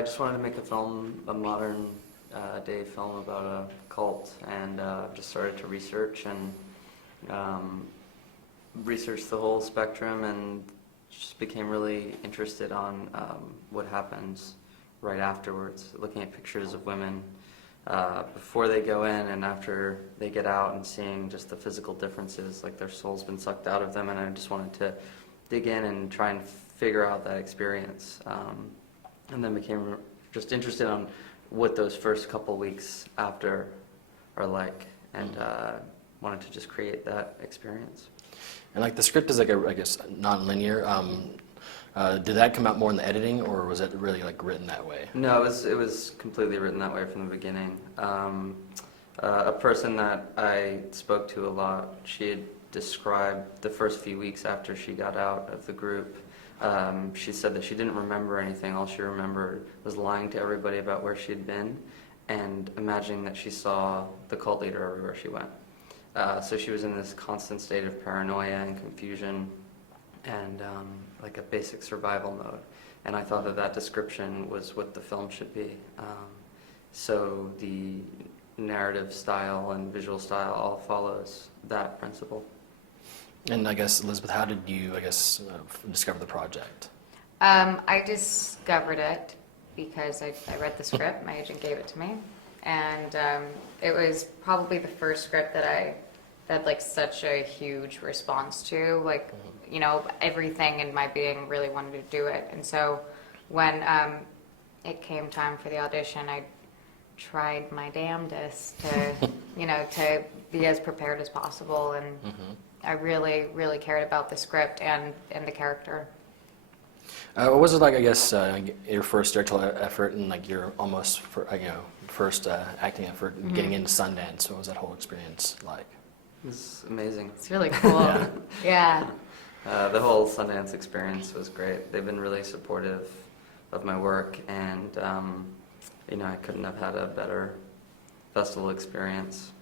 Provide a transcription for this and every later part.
I just wanted to make a film, a modern day film about a cult, and just started to research and research the whole spectrum, and just became really interested on what happens right afterwards, looking at pictures of women before they go in and after they get out, and seeing just the physical differences, like their soul's been sucked out of them, and I just wanted to dig in and try and figure out that experience, and then became just interested on what those first couple weeks after are like, and wanted to just create that experience. And like the script is like I guess non-linear. Did that come out more in the editing, or was it really like written that way? No, it was completely written that way from the beginning. A person that I spoke to a lot, she had described the first few weeks after she got out of the group. She said that she didn't remember anything. All she remembered was lying to everybody about where she had been and imagining that she saw the cult leader everywhere she went. So she was in this constant state of paranoia and confusion and like a basic survival mode. And I thought that that description was what the film should be. So the narrative style and visual style all follows that principle. And I guess, Elizabeth, how did you, discover the project? I discovered it because I read the script. My agent gave it to me, and it was probably the first script that I had like such a huge response to. Like, you know, everything in my being really wanted to do it, and so when it came time for the audition, I tried my damnedest to, you know, to be as prepared as possible, and I really, really cared about the script and the character. What was it like, I guess, your first directorial effort and like your almost, first acting effort getting into Sundance? What was that whole experience like? It's amazing. It's really cool. Yeah. The whole Sundance experience was great. They've been really supportive of my work, and you know, I couldn't have had a better festival experience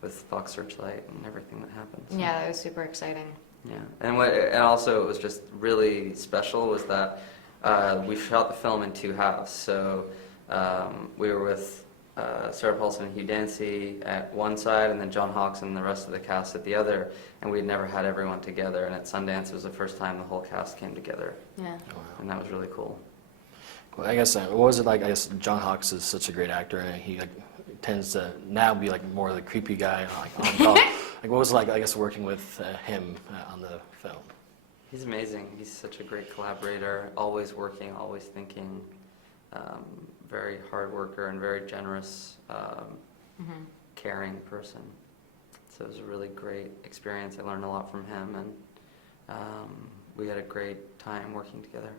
with Fox Searchlight and everything that happened. So. Yeah, that was super exciting. Yeah, and also it was just really special was that we shot the film in two halves. So we were with Sarah Paulson and Hugh Dancy at one side, and then John Hawkes and the rest of the cast at the other. And we'd never had everyone together. And at Sundance, it was the first time the whole cast came together. Yeah. Oh, wow. And that was really cool. Well, I guess, what was it like? I guess John Hawkes is such a great actor, and he like tends to now be like more the creepy guy, like on call. Like, what was it like, I guess, working with him on the film? He's amazing. He's such a great collaborator, always working, always thinking, very hard worker and very generous, caring person. So it was a really great experience. I learned a lot from him, and we had a great time working together.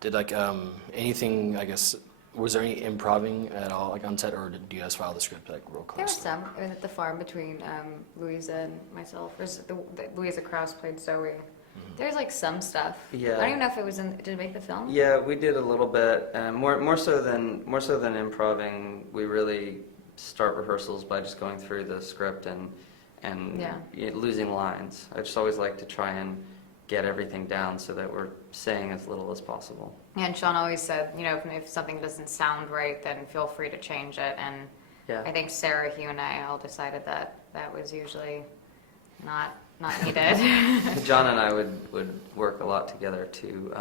Did like anything, I guess, was there any improvising at all, like on set, or did you guys follow the script like real close? There was some. It was at the farm between Louisa and myself. Louisa Krause played Zoe. There's like some stuff. Yeah. I don't even know if it was in. Did it make the film? Yeah, we did a little bit, and more so than improvising. We really start rehearsals by just going through the script and losing lines. I just always like to try and get everything down so that we're saying as little as possible. And Sean always said, you know, if something doesn't sound right, then feel free to change it. And Yeah. I think Sarah, Hugh, and I all decided that that was usually not needed. John and I would work a lot together to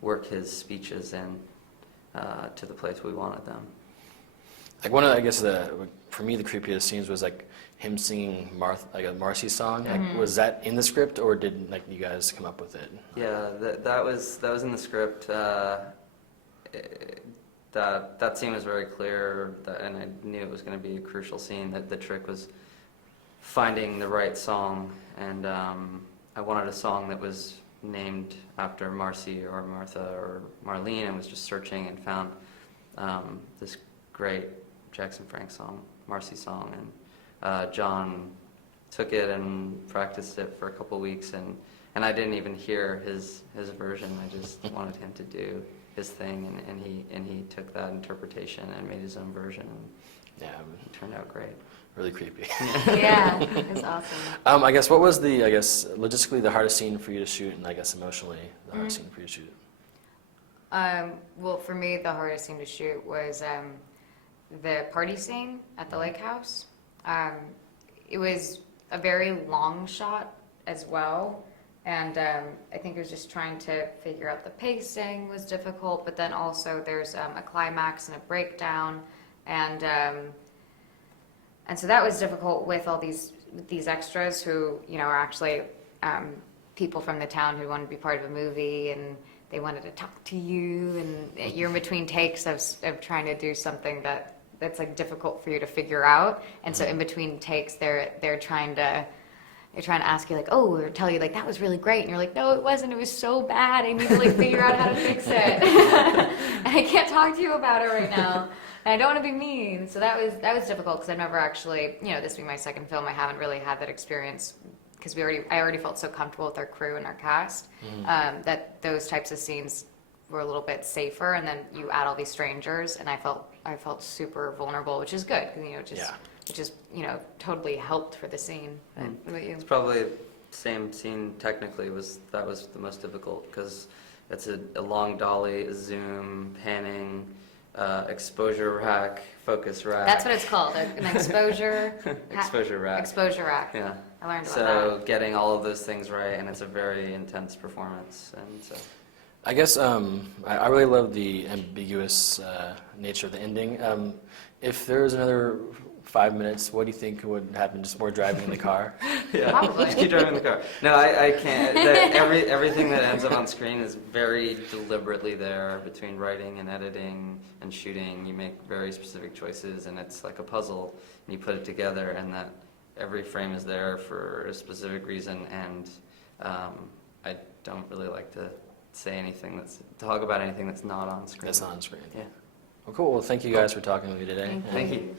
work his speeches in to the place we wanted them. Like one of, I guess, for me the creepiest scenes was like him singing a Marcy song. Like, was that in the script, or did like you guys come up with it? Yeah, that was in the script. That scene was very clear, and I knew it was going to be a crucial scene. That the trick was finding the right song, and I wanted a song that was named after Marcy or Martha or Marlene, and was just searching and found this great Jackson Frank song, Marcy song, and John took it and practiced it for a couple weeks, and I didn't even hear his version. I just wanted him to do his thing, and he took that interpretation and made his own version, and Yeah, it turned out great. really creepy. Yeah, it's awesome. I guess what was logistically the hardest scene for you to shoot, and I guess emotionally the hardest scene for you to shoot? Well, for me, the hardest scene to shoot was the party scene at the lake house. It was a very long shot as well, and I think it was just trying to figure out the pacing was difficult, but then also there's a climax and a breakdown, and so that was difficult with all these extras who, you know, are actually people from the town who wanted to be part of a movie, and they wanted to talk to you, and you're in between takes of trying to do something that's like difficult for you to figure out, and so in between takes they're trying to ask you like, oh, or tell you like that was really great, and you're like, no, it wasn't, it was so bad, I need to like figure out how to fix it. And I can't talk to you about it right now, and I don't want to be mean. So that was difficult because I've never actually, you know, this being my second film, I haven't really had that experience, because I already felt so comfortable with our crew and our cast, that those types of scenes were a little bit safer, and then you add all these strangers, and I felt super vulnerable, which is good, you know, which is, you know, totally helped for the scene. But what about you? It's probably the same scene technically was the most difficult, because it's a long dolly, zoom, panning, exposure rack, focus rack. That's what it's called, an exposure Exposure rack. Exposure rack. Yeah. I learned about So getting all of those things right, and it's a very intense performance, and so. I guess I really love the ambiguous nature of the ending. If there was another 5 minutes, what do you think would happen? Just more driving in the car? Yeah, Probably. just keep driving the car. No, I can't. Everything that ends up on screen is very deliberately there between writing and editing and shooting. You make very specific choices, and it's like a puzzle, and you put it together, and that every frame is there for a specific reason. And I don't really like to talk about anything that's not on screen. That's not on screen. Yeah. Well, cool. Well, thank you guys for talking with me today. Thank Thank you.